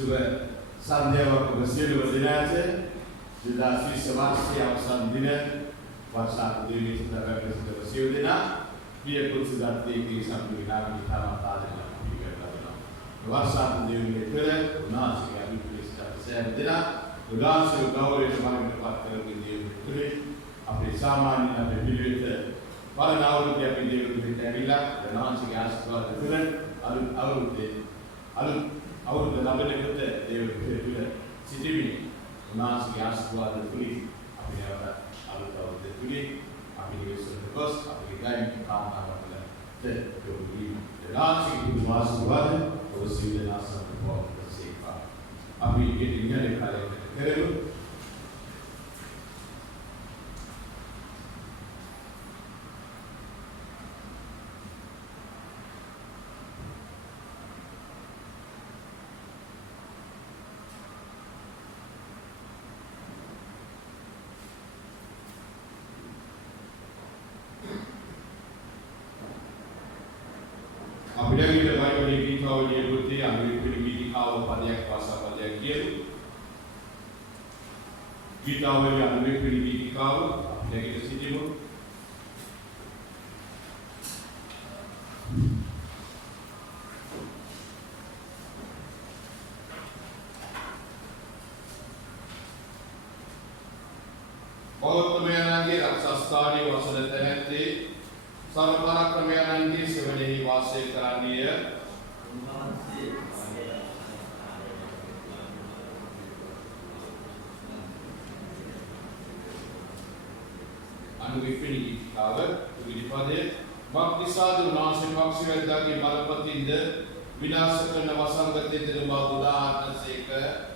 juga sandewa bersiul berdinase sudah siswasi awsan dina wasa dewi sudah bersiul dina dia pun sudah tinggi sampai nabi tanah tanah juga dalam wasa dewi itu nas yang iblis sudah dina ulang segaul yang kemarin dapat kerja itu apa sama ni apa video itu pada nawar dia video itu terlihat dan nas yang asal itu Alu dan apa yang kita dia sendiri nas yang asal itu tulis apa yang alu tahu itu tulis apa yang sudah terus apa yang lain kamu apa itu jadi nas itu masuk ada terus dia nas itu buat bersihkan apa yang dia lihat kerana apabila kita baik bagi kau dia bukti ambil bagi kau pada yang kuasa pada yang dia kita boleh ambil bagi kau yang kita sendiri kalau teman lagi raksasa wasada terhenti sarana kemenan di sebenarnya wasil kerana anu ini kabar begini pada waktu satu nasi maksud dari malapati inde binasa kena wasangkat itu bahulah nasika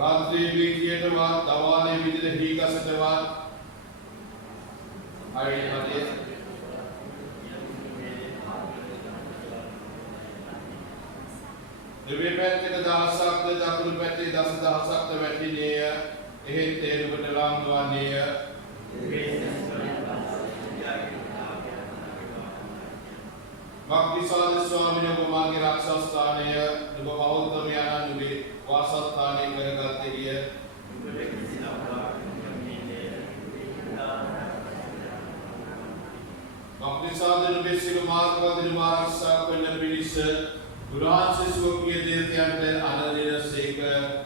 Ratri bikin wat, tawani bikin hika setewat. Hari ini Dewi peti kedahasak, kedakul peti dahasak tewati niya, ehte berdalam dua niya. Bakti sahaja suami yang memanggil raksasa tanya, dua bahu termianan dubi wasat tanya kerana dia. Bakti sahaja dubi silumat kalau di luar raksa kena bilis, Quran sesuatu yang dia tiada ada di dalam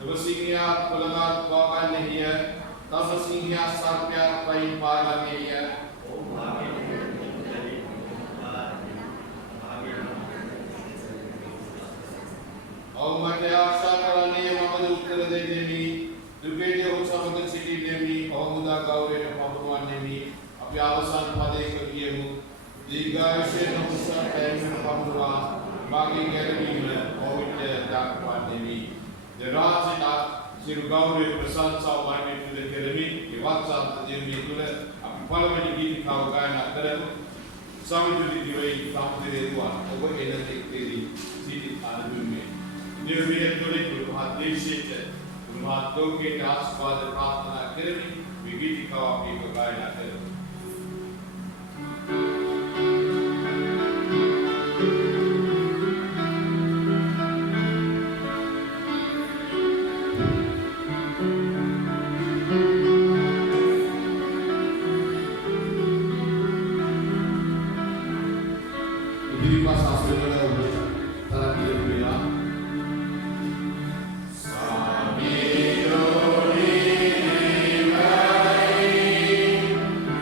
Terusingnya pelangat wakan dia. Tasa singya sarpya pain palameya Om Matya Sakarani Mamadu Uttara Demi Dubede Utsamaka City Demi Om Muda Gaure Pampuan Demi Api Avasan Pade Kakiemu Diga Shena Musa Taimuna Pampuan Bagi Geremina Om Ite Dakpan Demi Derajina Sirugauri bersansa main itu dekeremi, iwatsan terjadi itu le. Apa kalau begini kau kaya nak kerana, sama itu diwai kamu tidak tuan, kau energi diri, sini ada dunia. Dia biar tu le, rumah desi je, rumah tu ke das pada pratana keremi, begini kau api kaya nak kerana.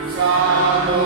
Sado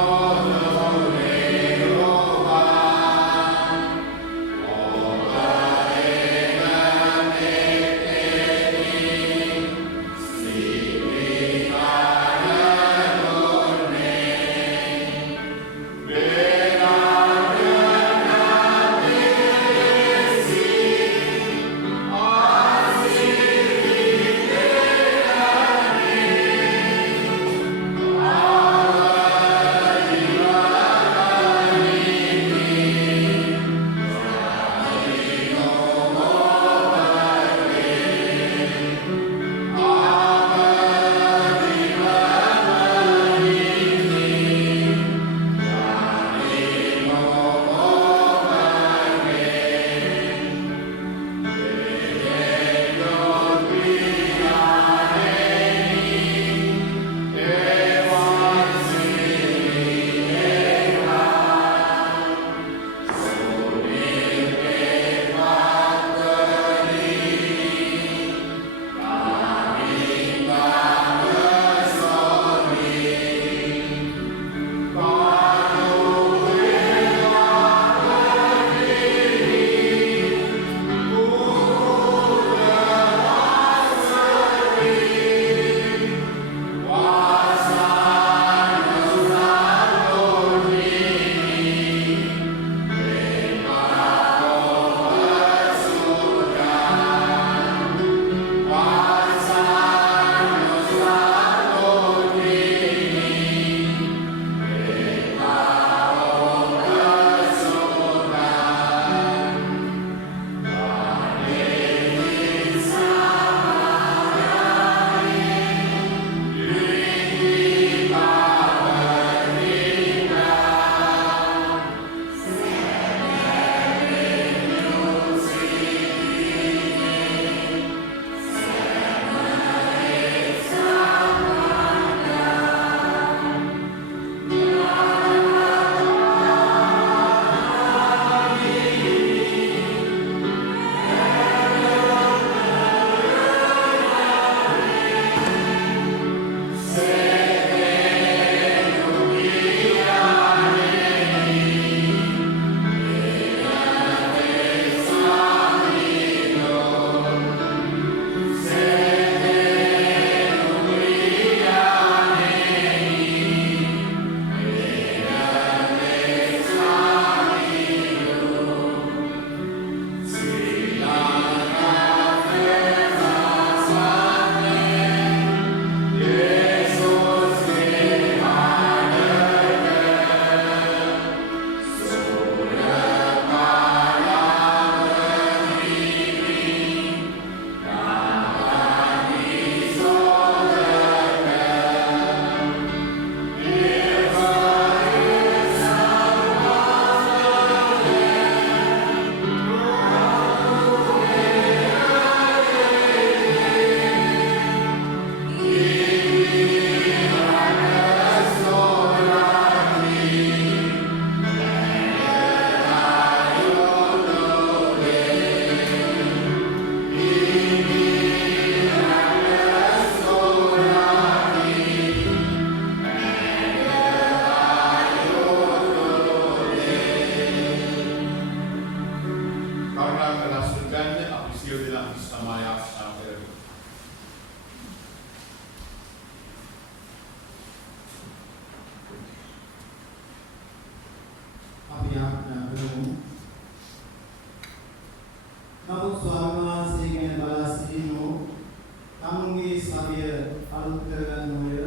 අලුත් කරගන්නෝය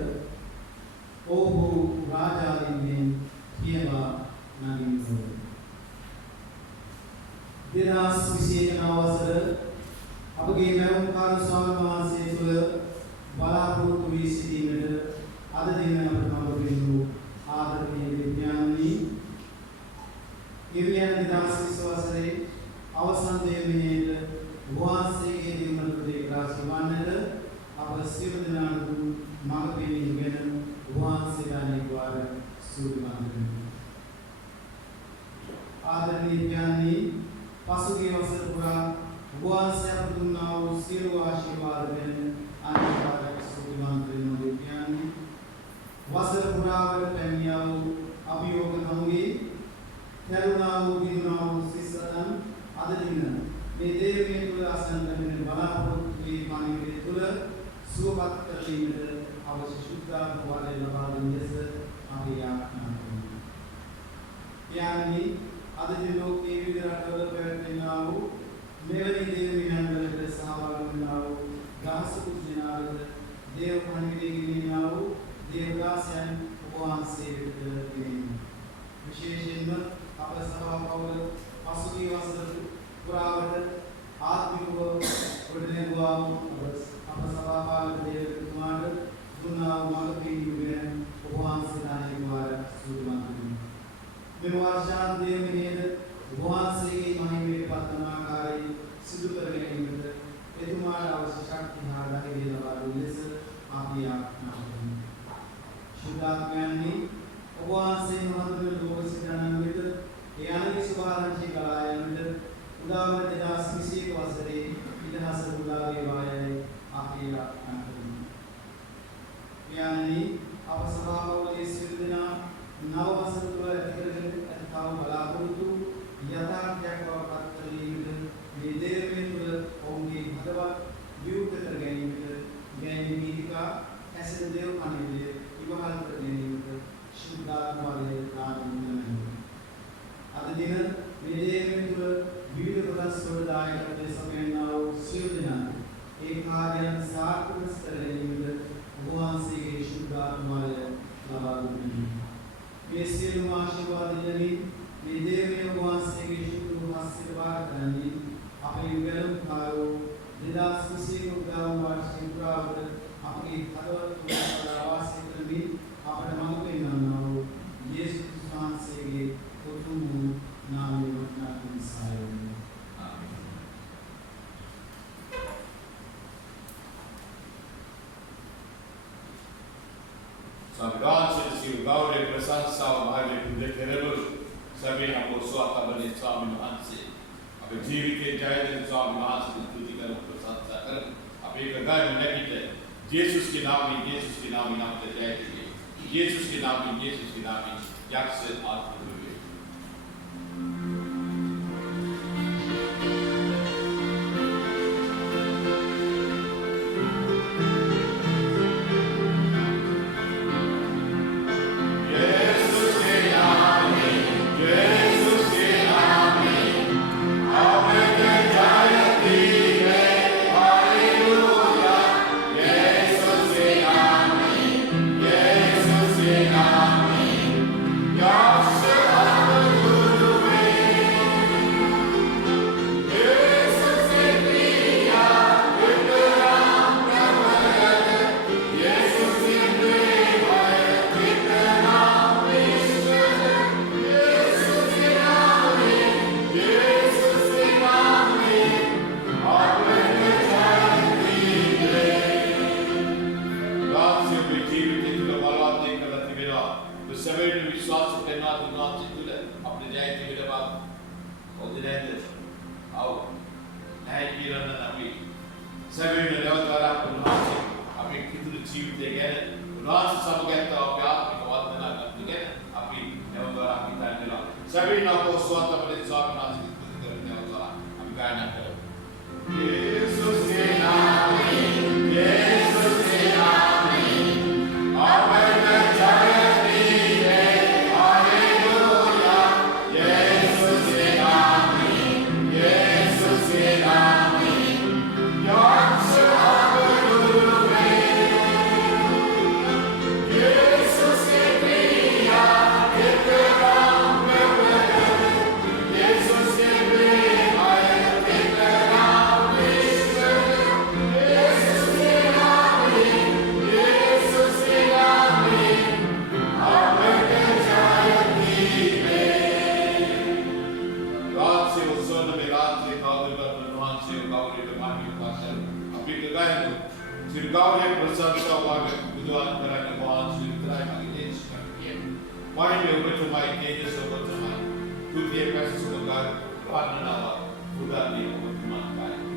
ඔහු රාජාදින්ගෙන් කියවා නගින්නෝය. 2021 අවසර අපගේ මෞඛාන ස්වාමීන් වහන්සේ තුළ බලාපොරොත්තු වී සිටීමට අද දින අපට කවුරුන් ආදරණීය විද්‍යාඥී ඉරියන් 2020 වසරේ අවසන් දෙවියන්ට වහන්සේගේ දිනවල ප්‍රතික්‍රාසි වන්නට අප සියලු දෙනාට මඟ පෙන්වීමගෙන වහන්සේලා නිවාර සූදානම් වෙනවා. ආදරණීය විද්‍යාඥී පසුගිය වසර පුරා වහන්සේ අපට දුන්නා වූ සියලු ආශිර්වාද ගැන අනිවාර්යයෙන් සූදානම් වෙනවා විද්‍යාඥී. වසර පුරාවට පැමිණියා වූ අභියෝග හමුවේ කරුණා වූ දිනුනා වූ සිස්සතන් අද දින මේ දේවයේ තුල අසන්න ලැබෙන බලාපොරොත්තු වී පණිවිඩය තුල සුවපත් කරලීමට අවශ්‍ය ශුද්ධාත්ම වාදය ලබා දෙන ලෙස අපි යාඥා කරනවා. යානි අද දින ලෝකයේ විවිධ රටවල පැවැත්වෙනා වූ මෙවැනි දේවයන්වලට සහභාගී වුණා වූ දහසකුත් දෙනාට දේව පණිවිඩය ගෙනියනා වූ දේවදාසයන් වහන්සේ වෙත ගෙනෙනවා. විශේෂයෙන්ම අප සභාවවල පසුගිය වසර පුරාවට ආත්මිකව ගොඩනැගුවා අප සභාපාලක දේවතුමාට දුන්නා වූ මඟ පෙන්වීමෙන් වහන්සේලා නිවාර සූදානම් වෙනවා. මේ වර්ෂාන්තයේ මෙහෙද වහන්සේගේ මහිමයට පත්වන ආකාරයෙන් සිදු කර ගැනීමට එතුමාට අවශ්‍ය ශක්තිය හා ධෛර්යය ලබා දුන් ලෙස අපි ආඥා කරනවා. ශුද්ධාත්මයන්හි ඔබ වහන්සේ මහතුරු ලෝක සිතනන් වෙත ඒ අනිත් සුභාරංචි කලායන්ට උදාවන 2021 වසරේ ඉදහස උදා වේවායයි අපි ආඥා කරමු. යානි අප සභාවවලදී සියලු දෙනා නව වසර තුළ ඇති කරගෙන ඇතව බලාපොරොත්තු යථාර්ථයක් බවට පත් කරගැනීමට මේ දේවයේ තුළ ඔවුන්ගේ හදවත් විවෘත කර ගැනීමට ගැනීම නීතිකා ඇසෙන දේව පණිවිඩය ඉවහල් කර ගැනීමට ශුද්ධාත්ම වාදයේ ආරම්භ අද දින මේ දේවයේ තුළ විවිධ කොටස් වල දායකත්වයේ සමයනා වූ සියලු දෙනා ඒ කාර්යයන් සාර්ථක කර ගැනීමට ඔබ වහන්සේගේ ශුද්ධාත්ම වාදය ලබා දුන්නේ. මේ සියලු ආශිර්වාද දෙමින් මේ දේවයේ ඔබ වහන්සේගේ ශුද්ධ හස්තය වාර කරන්නේ අපේ උගලම් කාරෝ 2021 උදාව වර්ෂයේ පුරාවට අපගේ හදවත් තුළ වාසය කරමින් අපට මඟ පෙන්වන්නා වූ යේසුස් වහන්සේගේ උතුම් නාමයෙන් වන්දනා සායෝන. ආමේන්. Sampai siu gaure presansa mahale kudekerelus sabi hamo suata bani Swami Hanse abe ජීවිතේ ජයදෙන ස්වාමීන් වහන්සේ තුති කරන ප්‍රසංසා කර අපේ ගගාය නැගිට Jesus के नाम में नाम से जय दिए Jesus के नाम में यक्ष आत्मा हुए प्रशंसा वागे बुधवार कराने वाला सुविधा मागी देश करके वाणी में उपचुमाई केंद्र सोबतुमाई तुझे पैसे सोबत प्रार्थना वा बुधा ने उपचुमाई काय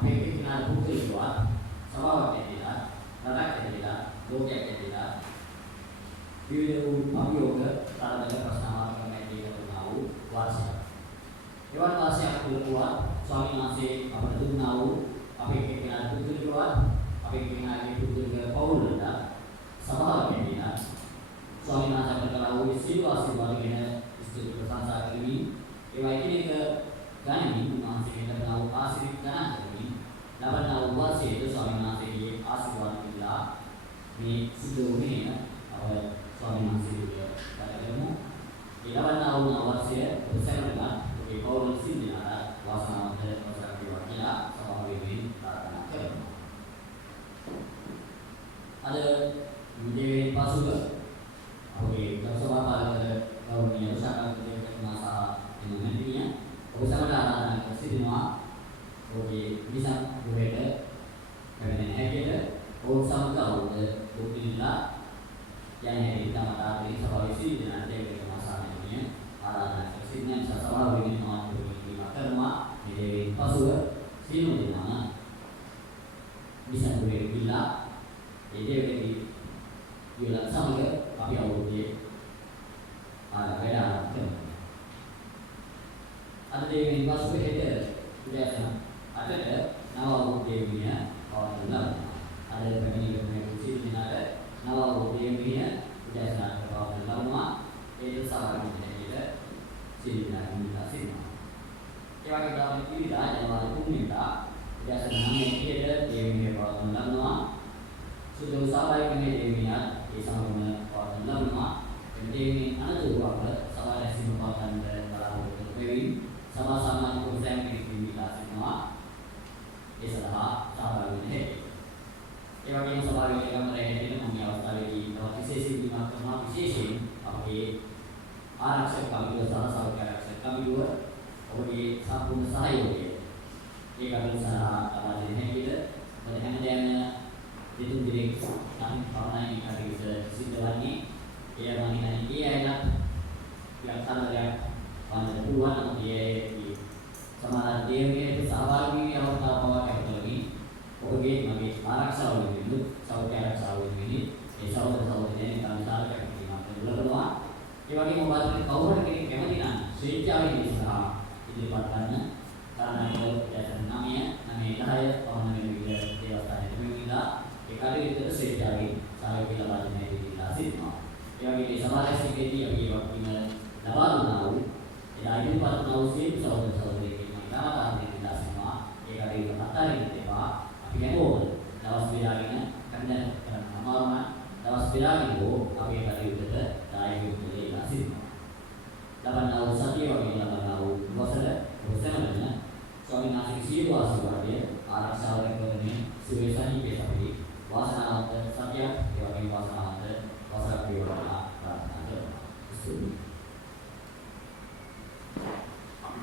Apa yang kita butuh buat, sama apa yang kita, nada kita ලෝකයක් ඇතිලා විවිධ වූ අභියෝග තරමක ප්‍රශ්නාවක් කරන්නේ වුණා වූ වාසියක්. එවන් වාසියක් පුරුවා ස්වාමීන් වහන්සේ අපට දුන්නා වූ අපේ කෙනා පුදුලිකවත් අපේ කෙනාගේ පුදුලික පවුලට සභාවක් ඇතිලා ස්වාමීන් වහන්සේ අපට කරා වූ සිල් ආශිර්වාද ගැන ස්තුති ප්‍රශංසා කරමි. ඒ වගේම ගණනින් උන්වහන්සේ කරනා වූ ආශිර්වාද ගණන් කරමි. ලබනා වූ වාසියේ ස්වාමීන් වහන්සේගේ ආශිර්වාද පිළිලා මේ සිදු වුණේ අප ස්වාමීන් වහන්සේගේ කරගමු. ඒ ලබනා වූ වාසිය උසැරලා ඒ පෞල් සිද්ධාර වාසනාවන්ත වසරක් වේවා කියලා සභාවෙන් ප්‍රාර්ථනා කරමු. අද මේ පසුව අපේ සභා පාලක ගෞරවනීය උසාකම් දෙවියන්වහන්සේ එනුමෙතිය ඔබසමට ආරාධනා කර සිටිනවා. ඔබේ විසම් දුරේට වැඩෙන හැටියට ඔවුන් සමග අවුරුදු දුක්ඛිලා යන්නේ ඉතමතාවේ සභාවේ සිටින දෙවියන්වහන්සේ ආරාධනා කර සිටින සභාවෙන් මාතෘකාවක් කරනවා. මේ දෙවියන් පසුව සියලු දෙනා විසම් දුරේ ගිලා ඒ දෙවියන්ගේ විලක් සමග අපි අවුරුද්දේ වැඩ ආරම්භ කරනවා. අද දෙවියන් පසුව හෙට උදෑසන 8ට නව අවුරුද්දේ විය පවත්වනවා. අද පැමිණිලි කුසී දිනකට නව අවුරුද්දේ විය උදෑසන 8ට පවත්වනවා. ඒක සාමාන්‍ය දිනයකට සිරිනා නිදා සිටිනවා. ඒ වගේම ගාමිණී ඉරිදා ජනවාරි 3 වෙනිදා උදෑසන 9ට දෙවියන් පවත්වනවා. සුදු සාභාවිකමේ දෙවියන් ඒ සමගම පවත්වනවා. දෙවියන් අනුතුරුවක සභාව රැස්වීම පවත්වන්න බලාපොරොත්තු වෙමින් සභා සම්මාන කුසයන් පිළිපදිලා සිටිනවා. ඒ සඳහා සහභාගී වෙන්න හැකියි. ඒ වගේම සභාවේ එකමරේ හැටියට මම මේ අවස්ථාවේදී තවත් විශේෂ ඉල්ලීමක් කරනවා. විශේෂයෙන් අපේ ආරක්ෂක කමිටුව සහ සෞඛ්‍ය ආරක්ෂක කමිටුව ඔබගේ සම්පූර්ණ සහයෝගය ඒ කමිටුව සඳහා ලබා දෙන්න හැකියිද මොකද හැමදේම දෙතුන් දිනක් නම් පවණයි කටයුතු සිද්ධ වන්නේ. ඒ වගේම ඒ අයලා යක්තරයක් වන්දන පුළුවන් නම් ඒ සමාන දේවයේ සහභාගී වී අවස්ථාව පවා කැපකරමි. ඔබගේ මගේ ආරක්ෂාව වෙනුත් සෞඛ්‍ය ආරක්ෂාව වෙනුත් ඒ සෞඛ්‍ය සෞඛ්‍යයෙන් කාර්යසාර කරගන්නට ලබනවා. ඒ වගේම ඔබට කවුරුද කෙනෙක් කැමති නම් ස්වේච්ඡාවෙන් ඉස්සරහා ඉදිරිපත් කරන්න තරණයෝ දැන් 9 10 පවන වෙන දේවස්ථානයේ මෙවිලා ඒ කාර්යයට ස්වේච්ඡාවෙන් සහයෝගය ලබා දෙන්න ඉදිරියට සිටිනවා. ඒ වගේම සමාජශීලීදී අපි වක්තිම ලබා දුන්නා වූ ඒ ඉදිරිපත් වුණා වූ සියලු සහෝදර සහෝදරියන් ඉතාමත් ඉල්ලා ඒ කාර්යයට අත්හරින්න එපා. අපි හැමෝම දවස් බෙදාගෙන කන්දන කරන අමාරුම දවස් බෙදාගෙන අපි ඒ කාර්යයට දායක වෙලා සිටිනවා. ලබනා වූ සතිය වගේ ලබනා වූ වසර ඔසමන ස්වාමීන් වහන්සේගේ සියලු ආශිර්වාදය ආරක්ෂාව කරගෙන සුවේ සනීපේ සමග වාසනාවන්ත සතියක් ඒ වගේම වාසනාවන්ත වසරක් වේවා ප්‍රාර්ථනා කරනවා.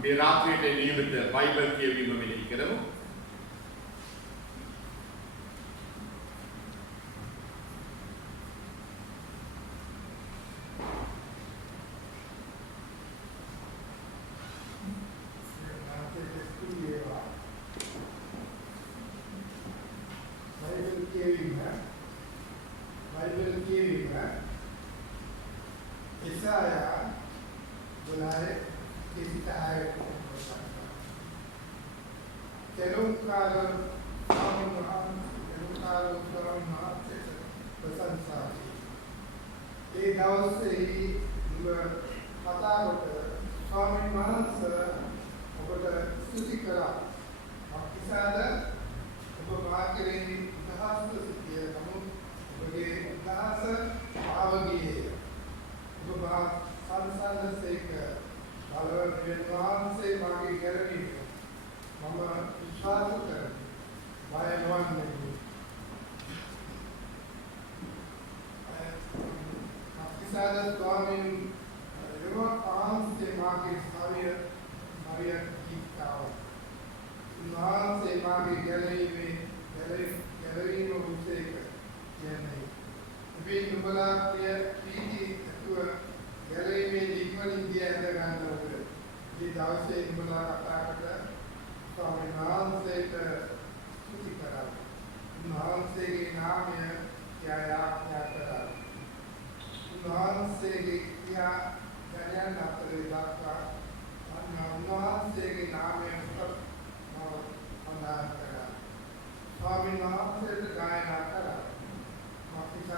මේ රාත්‍රියේ නියමිත බයිබල් කියවීම මෙහි කරමු. Naamse ke naam ya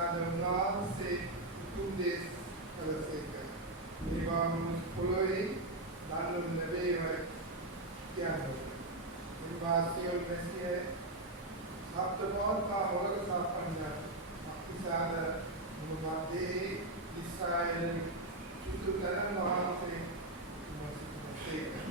Adonai se tundes alaseka. Nivam puloi nanun nebeva kiano. Invasiol mesie saptabon ka horaga sapanya. Akisada mumade Israel tutukaran mahase masika.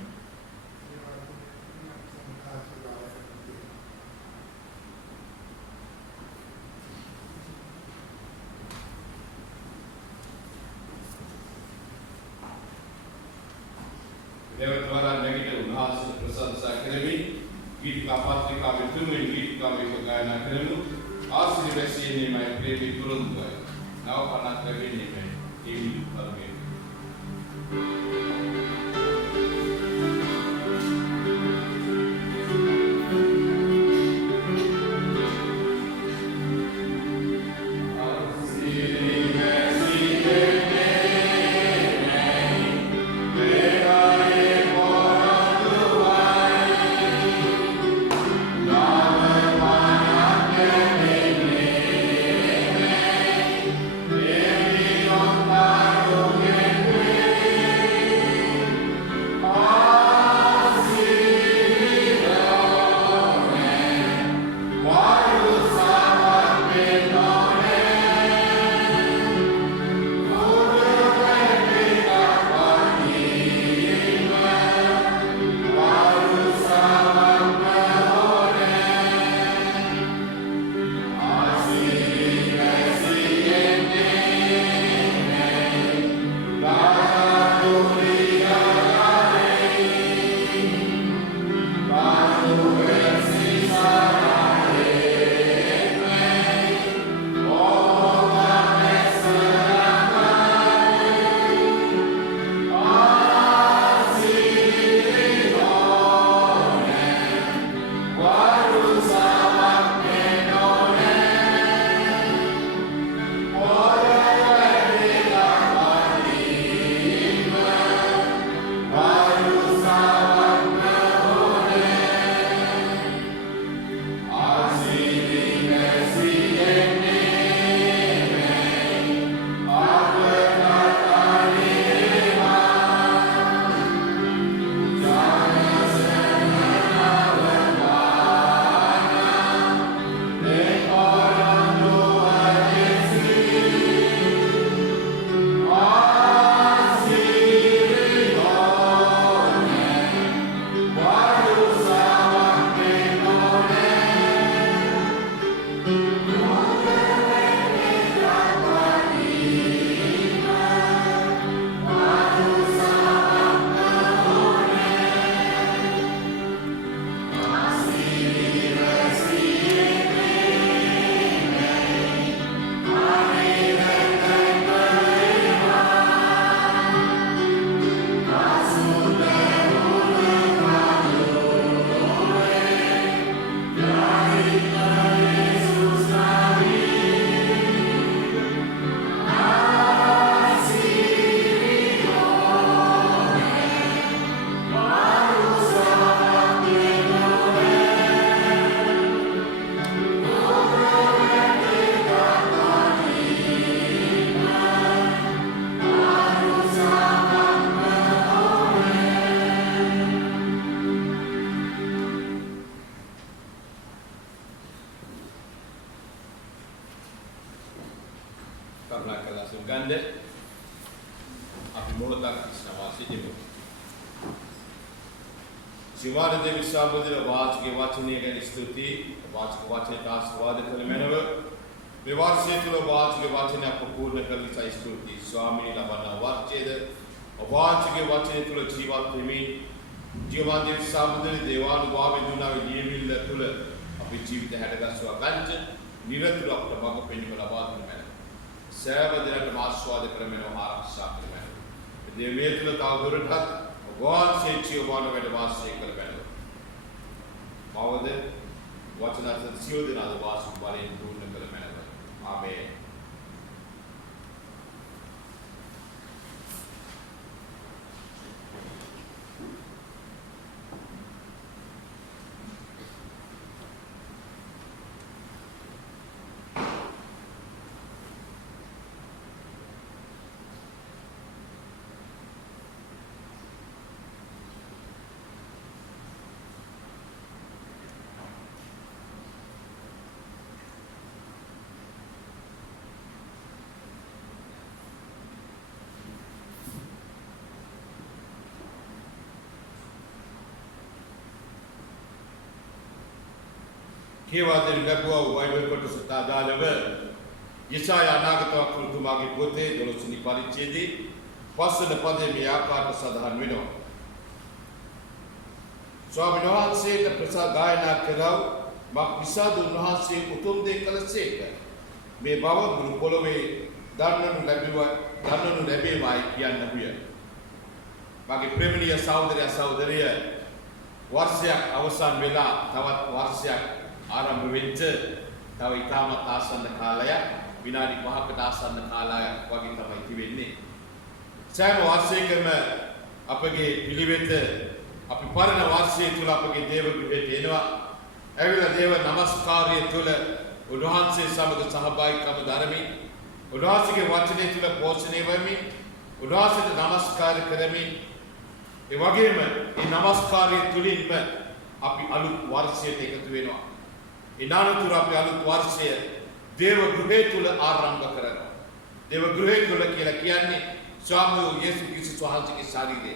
देवद्वारा नेगेटिव उन्हास प्रशंसा करमी गीत का पत्रिका में तुम गीत का भी तो गायना करमु आश्री वैसी ने मैं प्रेमी तुरंत गए नाव पना करके ने मैं टीवी पर में शिवार देवी साबुद्र वाच के वाचने के स्तुति वाच के वाचने का स्वाद कर मैंने विवाद से तो वाच के वाचने आपको पूर्ण कर दी चाहिए स्तुति स्वामी लबना वाचेद वाच के वाचने तो जीवा प्रेमी जीवान देवी साबुद्र देवान वावे दुना वे ये मिल तुल अपने जीवित है डगा स्वागंज निरंतर अपना बाग पेनी को लबाद कर मैंने सेव दिन का स्वाद कर मैंने आरक्षा कर मैंने देवी तुल ताऊदुरठक God said to you one of the last cycle better. Mawade, watching us and seal the other was body in good and better manner. Amen. කියවාදෙන් ලැබුවා වූ බයිබල් කොටසට අදාළව යෙසාය අනාගත වක්තෘතුමාගේ පොතේ 12 වෙනි පරිච්ඡේදයේ 5 වෙනි පදයේ මේ ආකාරයට සඳහන් වෙනවා. ස්වාමීන් වහන්සේට ප්‍රසාද ගායනා කළා මක් විසාද උන්වහන්සේ උතුම් දේ කළසේක. මේ බව මුළු පොළොවේ දන්නු ලැබේවායි කියන්න බිය. මගේ ප්‍රේමණීය සහෝදරය සහෝදරිය වර්ෂයක් අවසන් වෙලා තවත් වර්ෂයක් ආරම්භ වෙච්ච තව ඉතාමත් ආසන්න කාලයක් විනාඩි 5කට ආසන්න කාලයක් වගේ තමයි තිබෙන්නේ. සෑම වර්ෂයකම අපගේ පිළිවෙත අපි පරණ වර්ෂයේ තුල අපගේ දේව ගෘහයට එනවා. ඇවිල්ලා දේව නමස්කාරය තුල උන්වහන්සේ සමග සහභාගීකම දරමින් උන්වහන්සේගේ වචනය තුල පෝෂණය වෙමින් උන්වහන්සේට නමස්කාර කරමින් ඒ වගේම මේ නමස්කාරය තුලින්ම අපි අලුත් වර්ෂයට එකතු වෙනවා. ඒ නානතුරු අපි අලුත් වර්ෂය දේව ගෘහය තුල ආරම්භ කරනවා. දේව ගෘහය තුල කියලා කියන්නේ ස්වාමී යේසු ක්‍රිස්තුස් වහන්සේගේ ශරීරය.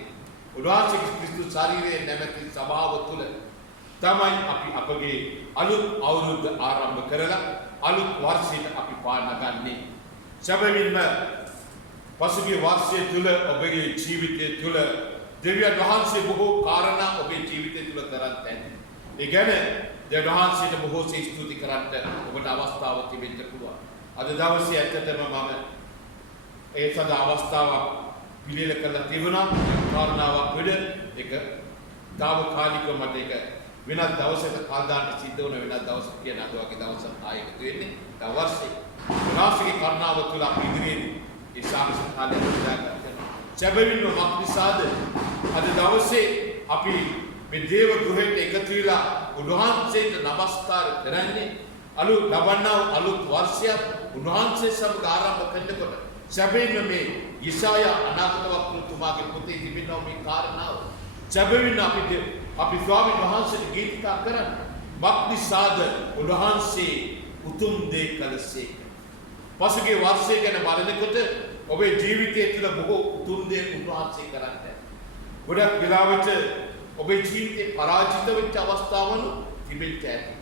උන්වහන්සේගේ ක්‍රිස්තුස් ශරීරයේ නැමැති සභාව තුල තමයි අපි අපගේ අලුත් අවුරුද්ද ආරම්භ කරලා අලුත් වර්ෂයට අපි පා නගන්නේ. සැබවින්ම පසුගිය වර්ෂය තුල ඔබගේ ජීවිතය තුල දෙවියන් වහන්සේ බොහෝ කාරණා ඔබේ ජීවිතය තුල කරන් තැන්. ඒ ගැන දෙවියන් වහන්සේට බොහෝ ස්තුති කරන්න ඔබට අවස්ථාවක් තිබෙන්න පුළුවන්. අද දවසේ ඇත්තටම මම ඒ සඳහා අවස්ථාවක් පිළිල කරලා තිබුණා. කාරණාවක් විද ඒක තාවකාලිකව මට ඒක වෙනත් දවසක කල් දාන්න සිද්ධ වුණ වෙනත් දවසක් කියන අද වගේ දවසක් ආයෙත් වෙන්නේ. තව වර්ෂේ විනාශකේ කාරණාව තුල අපි ඉදිරියේ ඒ සාමසික කාලය උදාගන්න. සැබවින්ම මක්නිසාද අද දවසේ අපි මේ දේව ගෘහයට එකතු වෙලා උන්වහන්සේට නමස්කාර කරන්නේ අලුත් ලබන්නා අලුත් වර්ෂයක් උන්වහන්සේ සමග ආරම්භ කරනකොට සැබවින්ම මේ යෙසාය අනාගත වක්තෘතුමාගේ පොතේ තිබෙන මේ කාරණාව සැබවින්ම අපි ස්වාමීන් වහන්සේට ගීතිකා කරන්නේ මක්නිසාද උන්වහන්සේ උතුම් දේ කළසේක. පසුගිය වර්ෂය ගැන බලනකොට ඔබේ ජීවිතය තුළ බොහෝ උතුම් දේ උන්වහන්සේ කරන්නේ. ගොඩක් වෙලාවට ඔබේ ජීවිතේ පරාජිත වෙච්ච අවස්ථාවල තිබෙන්න ඇති.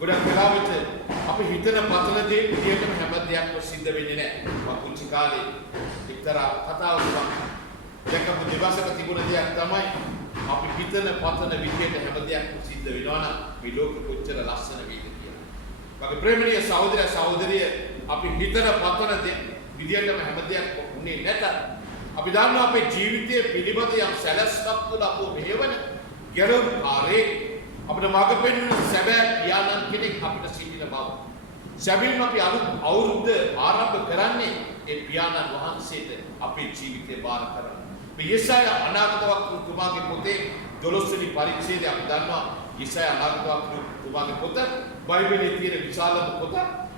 ගොඩක් වෙලාවට අපි හිතන පතන දේ විදියටම හැම දෙයක්ම සිද්ධ වෙන්නේ නැහැ. මම පුංචි කාලේ එක්තරා කතාවක් දැකපු දෙවසක තිබුණ දෙයක් තමයි අපි හිතන පතන විදියට හැම දෙයක්ම සිද්ධ වෙනවා නම් මේ ලෝකෙ කොච්චර ලස්සන වේද කියලා. මගේ ප්‍රේමණීය සහෝදර සහෝදරිය අපි හිතන පතන දේ විදියටම හැම දෙයක්ම උනේ නැත. අපි දන්නවා අපේ ජීවිතයේ පිළිබඳ යම් සැලැස්මක් තුළ අපෝ මෙහෙවන ගැලුම් කාර්යයේ අපිට මාර්ග පෙන්වන සැබෑ පියාණන් කෙනෙක් අපිට සිටින බව. සැබවින්ම අපි අලුත් අවුරුද්ද ආරම්භ කරන්නේ ඒ පියාණන් වහන්සේට අපේ ජීවිතේ බාර කරලා. මේ යෙසාය අනාගත වක්තෘතුමාගේ පොතේ 12 වෙනි පරිච්ඡේදය අපි දන්නවා යෙසාය අනාගත වක්තෘතුමාගේ පොත බයිබලයේ තියෙන විශාලම පොත.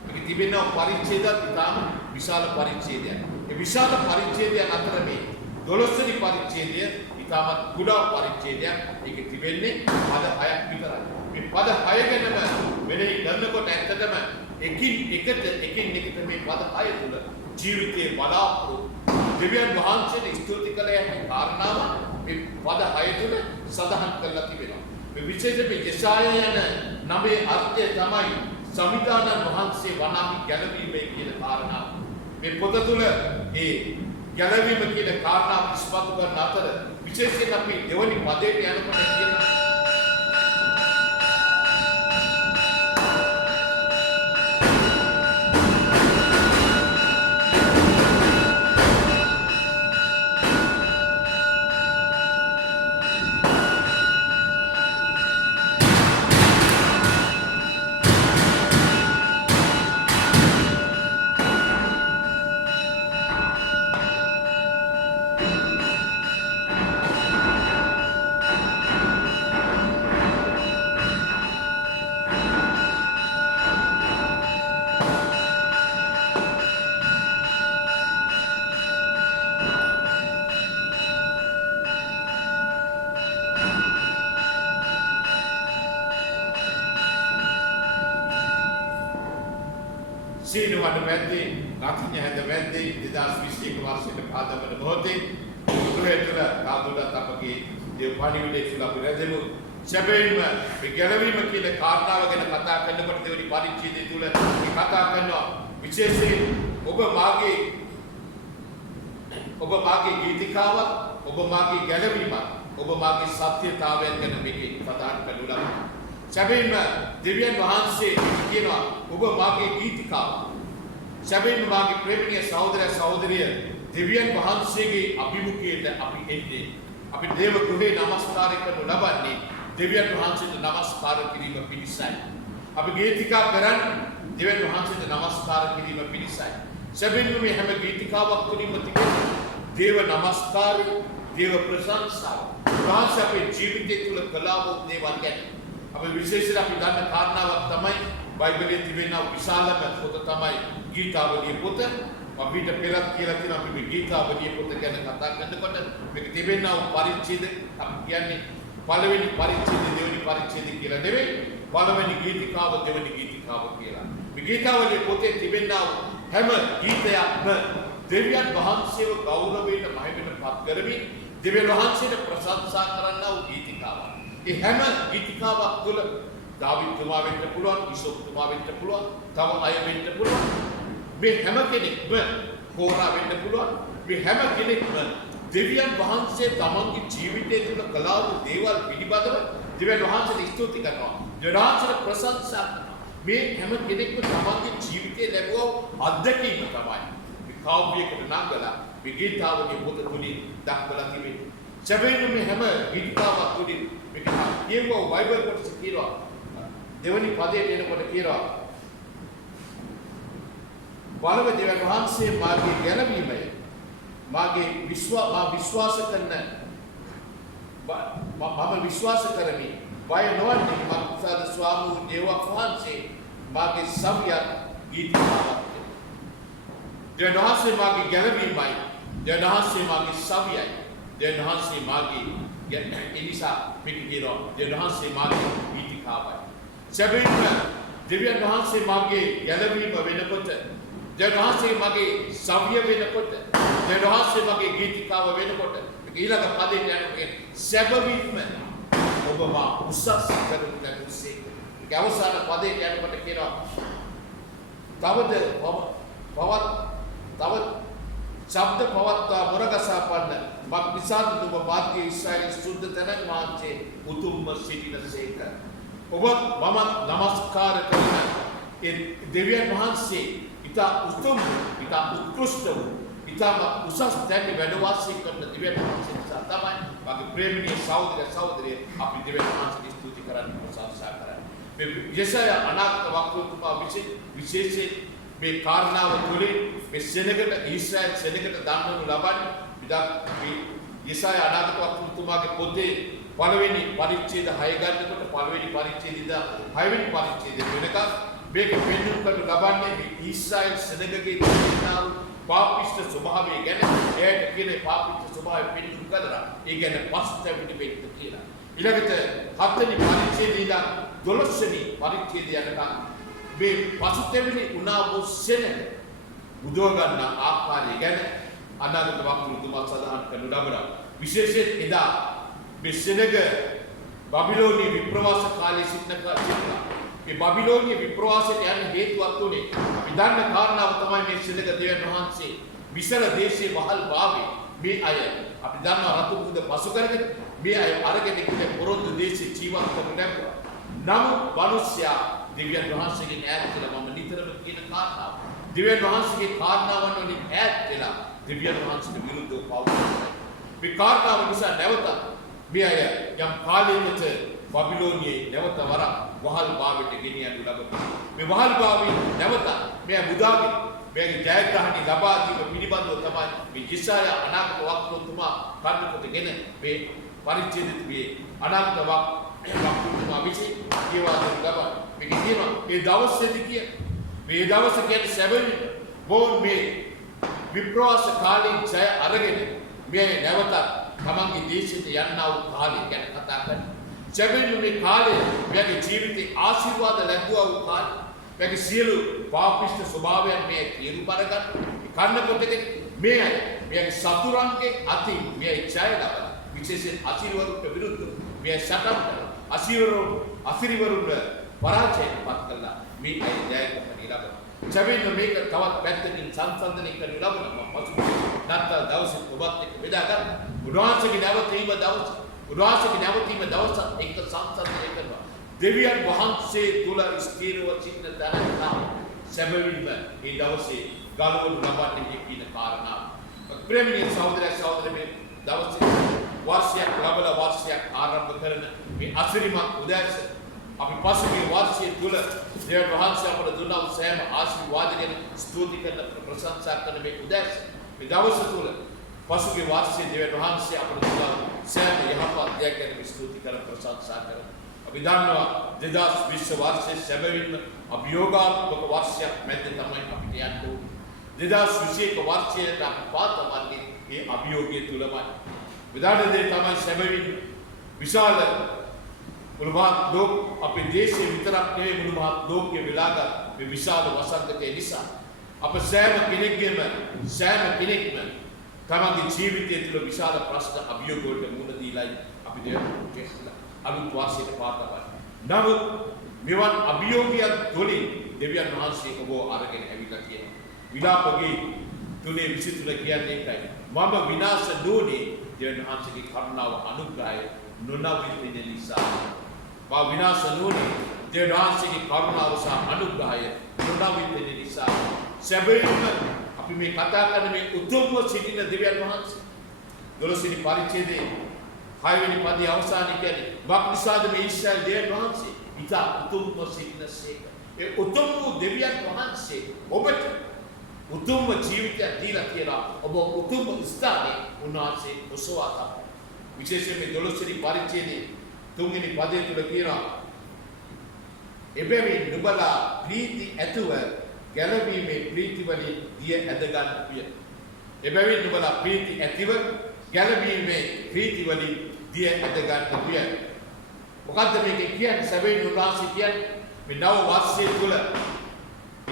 මේක තිබෙන පරිච්ඡේදات ඉතාම විශාල පරිච්ඡේදයක්. ඒ විශාල පරිච්ඡේදයන් අතර මේ 12 වෙනි පරිච්ඡේදය ඉතාමත් කුඩා පරිච්ඡේදයක්. ඒක තිබෙන්නේ පද 6ක් විතරයි. මේ පද 6 ගැනම මෙලෙහි කරනකොට ඇත්තටම එකින් එකට මේ පද 6 තුළ ජීවිතයේ බලාපොරොත්තු දෙවියන් වහන්සේට ස්තුති කළ යන කාරණාව මේ පද 6 තුළ සඳහන් කරලා තිබෙනවා. මේ විශේෂයෙන් යෙසාය යන නමේ අර්ථය තමයි සංවිධානන් වහන්සේ වනාහි ගැලවීමේ කියන කාරණාව. මේ පොත තුළ ඒ ගැලවීම කියන කාරණාව ඉස්මතු කරන අතර විශේෂයෙන් අපි දෙවනි පදයට යනකොට කියන සීනුවන මැද්දේ රාත්‍රී හැන්ද මැද්දේ 2021 වර්ෂයේ පාදවල මොහොතේ ගෘහය තුළ කාදුලත් අපගේ දේව පණිවිඩය තුළ අපි රැඳෙමු. සැබවින්ම මේ ගැලවීම කියන කාරණාව ගැන කතා කරනකොට දෙවෙනි පරිච්ඡේදය තුල මේ කතා කරනවා විශේෂයෙන් ඔබ මාගේ ගීතිකාවක් ඔබ මාගේ ගැලවීමක් ඔබ මාගේ සත්‍යතාවයන් ගැන මේකේ සඳහන් කරනු ලබනවා. සැබවින්ම දෙවියන් වහන්සේ කියනවා ඔබ මාගේ ගීතිකාව. සැබවින්ම මාගේ ප්‍රේමණීය සහෝදර සහෝදරිය දෙවියන් වහන්සේගේ අභිමුඛයට අපි එන්නේ. අපි දේව ගෘහේ නමස්කාර කරනු ලබන්නේ දෙවියන් වහන්සේට නමස්කාර කිරීම පිණිසයි. අපි ගීතිකා කරන්නේ දෙවියන් වහන්සේට නමස්කාර කිරීම පිණිසයි. සැබවින්ම මේ හැම ගීතිකාවක් තුළින්ම තිබෙන දේව නමස්කාරය, දේව ප්‍රශංසාව, වහන්සේ අපේ ජීවිතය තුළ කළා වූ දේවල් ගැන අපි විශේෂයෙන් අපි දන්න කාරණාවක් තමයි බයිබලයේ තිබෙන විශාලම පොත තමයි ගීතාවලිය පොත. අපිට පෙරත් කියලා තියෙන අපි මේ ගීතාවලිය පොත ගැන කතා කරනකොට මේක තිබෙන පරිච්ඡේද අපි කියන්නේ පළවෙනි පරිච්ඡේදය දෙවෙනි පරිච්ඡේදය කියලා නෙවෙයි. පළවෙනි ගීතිකාව දෙවෙනි ගීතිකාව කියලා. මේ ගීතාවලිය පොතේ තිබෙන හැම ගීතයක්ම දෙවියන් වහන්සේව ගෞරවයට මහිමයට පත් කරමින් දෙවියන් වහන්සේට ප්‍රශංසා කරන්නා වූ ගීතිකාවක්. ඒ හැම ගීතිකාවක් තුළ දාවිද්තුමා වෙන්න පුළුවන්, ඉසෝප්තුමා වෙන්න පුළුවන්, තව අය වෙන්න පුළුවන්. මේ හැම කෙනෙක්ම කෝරා වෙන්න පුළුවන්. මේ හැම කෙනෙක්ම දෙවියන් වහන්සේ තමන්ගේ ජීවිතය තුළ කළා වූ දේවල් පිළිබඳව දෙවියන් වහන්සේට ස්තුති කරනවා. දෙවියන් වහන්සේට ප්‍රශංසා කරනවා. මේ හැම කෙනෙක්ම තමන්ගේ ජීවිතයේ ලැබුවා අත්දැකීම තමයි මේ කාව්‍යයකට නංගලා මේ ගීතාවලිය පොත තුලින් දක්වලා තිබෙන්නේ. සැබවින්ම මේ හැම ගීතාවක් තුලින් මේක කියවෝ බයිබල් කොටස කියනවා. දෙවනි පදයට එනකොට කියනවා බලව දෙවියන් වහන්සේ මාගේ ගැලවීමයි. මාගේ විශ්වාස කරන මම විශ්වාස කරමි. බය නොවන්නේ මක්සාද ස්වාමී දේවා වහන්සේ මාගේ සවියක් ගීතිකාවක්. දෙවියන් වහන්සේ මාගේ ගැලවීමයි. දෙවියන් වහන්සේ මාගේ සවියයි. දෙවියන් වහන්සේ මාගේ එනිසා මේක කියනවා දෙවියන් වහන්සේ මාගේ ගීතිකාවයි. සැබවින්ම දෙවියන් වහන්සේ මාගේ ගැලවීම වෙනකොට දෙවියන් වහන්සේ මගේ සවිය වෙනකොට දෙවියන් වහන්සේ මගේ ගීතිකාව වෙනකොට ඊළඟ පදයෙන් යනකොට සැබවින්ම ඔබ මා උසස් කරනු ලැබුසේ. ඒක අවසාන පදයෙන් යනකොට කියනවා තවද ශබ්ද පවත්වා මොරගසා පන්න මක් නිසාද නුඹ වාක්‍ය ඉස්රායල් සුද්ධ තැනක් මාංචේ උතුම්ම සිටිනසේක. ඔබ මම නමස්කාර කරන ඒ දෙවියන් වහන්සේ ඉතා උතුම්, ඉතා උත්කෘෂ්ඨ වූ, ඉතාම උසස් තැනක වැඩ වාසය කරන දෙවියන් වහන්සේ නිසා තමයි මගේ ප්‍රේමණීය සහෝදර සහෝදරිය අපි දෙවියන් වහන්සේට ස්තුති කරන්න ප්‍රශංසා කරන්නේ. මේ යෙසායා අනාගත වක්තෘතුමා විශේෂයෙන් මේ කාරණාව තුළින් මේ සෙනගට ඊශ්‍රායල් සෙනගට දන්වනු ලබන්නේ විදක් මේ යෙසායා අනාගත වක්තෘතුමාගේ පොතේ පළවෙනි පරිච්ඡේද 6 ගන්නකොට පළවෙනි පරිච්ඡේදය ඉඳලා 6 වෙනි පරිච්ඡේදය වෙනකම් මේක පෙන්වන්න කරනු ලබන්නේ මේ ඊශ්‍රායල් සෙනගගේ තියෙනා පාපිෂ්ඨ ස්වභාවය ගැන. එයාට කියන්නේ පාපිෂ්ඨ ස්වභාවය පෙන්වන්න කරලා ඒ ගැන පස්තැවිලි වෙන්න කියලා. ඊළඟට 7 වෙනි පරිච්ඡේදය ඉඳලා 12 වෙනි පරිච්ඡේදය යනකම් මේ පස්තැවිලි උනා වූ සෙනග බුදව ගන්න ආකාරය ගැන අනාගත වක්තෘතුමා සඳහන් කරනු ලබනවා. විශේෂයෙන් එදා මේ සෙනග බබිලෝනීය විප්‍රවාස කාලයේ සිටිනා මේ බබිලෝනීය විප්‍රවාසයට යන්න හේතුවක් උනේ අපි දන්න කාරණාව තමයි මේ සෙනග දෙවියන් වහන්සේ මිසර දේශයේ වහල් භාවයේ මේ අය අපි දන්නවා රතු මුහුද පසු කරගෙන මේ අය අරගෙන ගිහින් පොරොන්දු දේශේ ජීවත් කරන්න ලැබුවා. නමුත් මිනිස්යා දෙවියන් වහන්සේගෙන් ඈත් වෙලා මම නිතරම කියන කාරණාව දෙවියන් වහන්සේගේ කාරණාවන් වලින් ඈත් වෙලා දෙවියන් වහන්සේට විරුද්ධව පවතිනවා. මේ කාරණාව නිසා නැවත මේ අය යම් කාලයකට බබිලෝනියේ නැවත වරක් වහල් භාවයට ගෙනියනු ලබනවා. මේ වහල් භාවයෙන් නැවත මේ මුදාගෙන මේගේ ජයග්‍රහණي ලබා දීම පිළිබඳව තමයි මේ යෙසායා අනාගත වක්තෘතුමා කර්ම කොටගෙන මේ පරිච්ඡේදෙත් මේ අනාගත වක්තෘතුමා විසින් කියවා දෙන ලබන මේක කියනවා ඒ දවසේදී කිය මේ දවස කියන්නේ සැබවින්ම බොහොම මේ විප්‍රවාස කාලේ ජය අරගෙන මේ නැවත තමන්ගේ දේශයට යන්නා වූ කාලය ගැන කතා කරනවා. සැබවින්ම මේ කාලේ මෙයාගේ ජීවිතේ ආශිර්වාද ලැබුවා වූ කාලය. මෙයාගේ සියලු පාපිෂ්ඨ ස්වභාවයන් මේ තීරු බරගන්න. කන්න කොටගෙන මේ අය මෙයාගේ සතුරන්ගේ අතින් මේ ජය ලබන විශේෂයෙන් අසිරවරුන්ට විරුද්ධව මේ සටන් කරන අසිරිවරුන්ව පරාජයට පත් කළා මේ අය ජයග්‍රහණය ලබනවා. සැබවින්ම මේක තවත් පැත්තකින් සංසන්දනය කරනු ලබනවා. පසුගිය නත්තල් දවසේ ඔබත් එක්ක බෙදා ගන්න. උන්වහන්සේගේ නැවතීම දවසත් එක්ක සංසන්දනය කරනවා. දෙවියන් වහන්සේ තුල ස්ථිරව සිටින තැනට සැබවින්ම මේ දවසේ ගලවනු ලබන්නේ කියන කාරණාව. ප්‍රේමීය සහෝදරයන් දවසේ වර්ෂයක් ලැබලා වර්ෂයක් ආරම්භ කරන මේ අසිරිමත් උදෑස අපි පසුගිය වර්ෂයේ තුල දෙවියන් වහන්සේ අපට දුන්නා වූ සෑම ආශිර්වාදයෙන් ස්තුති කරන ප්‍රශංසා කරන මේ උදෑස මේ දවස තුල පසුගිය වර්ෂයේ දෙවියන් වහන්සේ අපට දුන්නා සෑම යහපත් දෙයක් ගැන ස්තුති කරන ප්‍රශංසා කරන අපි දන්නවා 2020 වර්ෂයේ සැබවින්ම අභියෝගාත්මක වර්ෂයක් මැද තමයි අපිට යන්න ඕනේ. 2021 වර්ෂයට අපි පාතවන්නේ ඒ අභියෝගය තුලමයි. විදාඩේ තමයි සැබවින් විශාල මුළුමහත් ලෝක අපේ දේශේ විතරක් නෙවෙයි මුළුමහත් ලෝකයේ වෙලාගත් මේ විශාල වසන්තකේ නිසා අප සෑම කෙනෙක්ම තමගේ ජීවිතය තුළ විශාල ප්‍රශ්න අභියෝග වලට මුහුණ දීලායි අපි දෙවියන්ට අලුත් වාසයට පාතවන්නේ. නමුත් මෙවන් අභියෝගයන් තුළින් දෙවියන් වහන්සේ ඔබ අරගෙන ඇවිල්ලා කියනවා. විලාපගේ 3:23 කියන්නේ ඒකයි. මම විනාශ නොනේ දෙවියන් වහන්සේගේ කරුණාව අනුග්‍රහය නොනවිත නිසා. මම විනාශ නොනේ දෙවියන් වහන්සේගේ කරුණාව සහ අනුග්‍රහය නොනවිත නිසා. සැබවින්ම අපි මේ කතා කරන මේ උතුම්ව සිටින දෙවියන් වහන්සේ 12 වෙනි පරිච්ඡේදයේ 6 වෙනි පදයේ අවසානයේ කියන්නේ වක්නිසාද මේ ඊශ්‍රායල් දෙවියන් වහන්සේ ඉතා උතුම්ව සිටිනසේක. ඒ උතුම් වූ දෙවියන් වහන්සේ ඔබට උතුම්ව ජීවිතයක් දීලා කියලා ඔබ උතුම් ස්ථානයේ උන්වහන්සේ ඔසවා තබනවා. විශේෂයෙන් මේ 12 වෙනි පරිච්ඡේදයේ 3 වෙනි පදයේ තුල කියනවා එබැවින් නුඹලා ප්‍රීති ඇතුව ගැලවීමේ ප්‍රීති වලින් දිය ඇද ගන්න පිය. එබැවින් නුඹලා ප්‍රීති ඇතිව ගැලවීමේ ප්‍රීති වලින් දිය ඇද ගන්න පිය. මොකද්ද මේක කියන්නේ? සැබවින් උන්වහන්සේ කියන්නේ මේ නව වර්ෂයේ තුල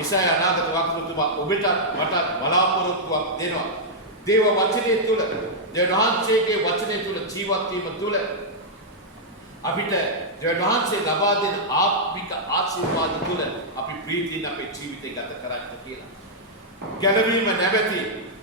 ඉසයි අනාගත වක්තතුමා ඔබට මට බලාපොරොත්තුවක් දෙනවා. දේව වචනේ තුල දෙවියන් වහන්සේගේ වචනේ තුල ජීවත් වීම තුල අපිට දෙවියන් වහන්සේ ලබා දෙන ආත්මික ආශිර්වාද තුල අපි ප්‍රීතියෙන් අපේ ජීවිතය ගත කරන්න කියලා. ගැලවීම නැවති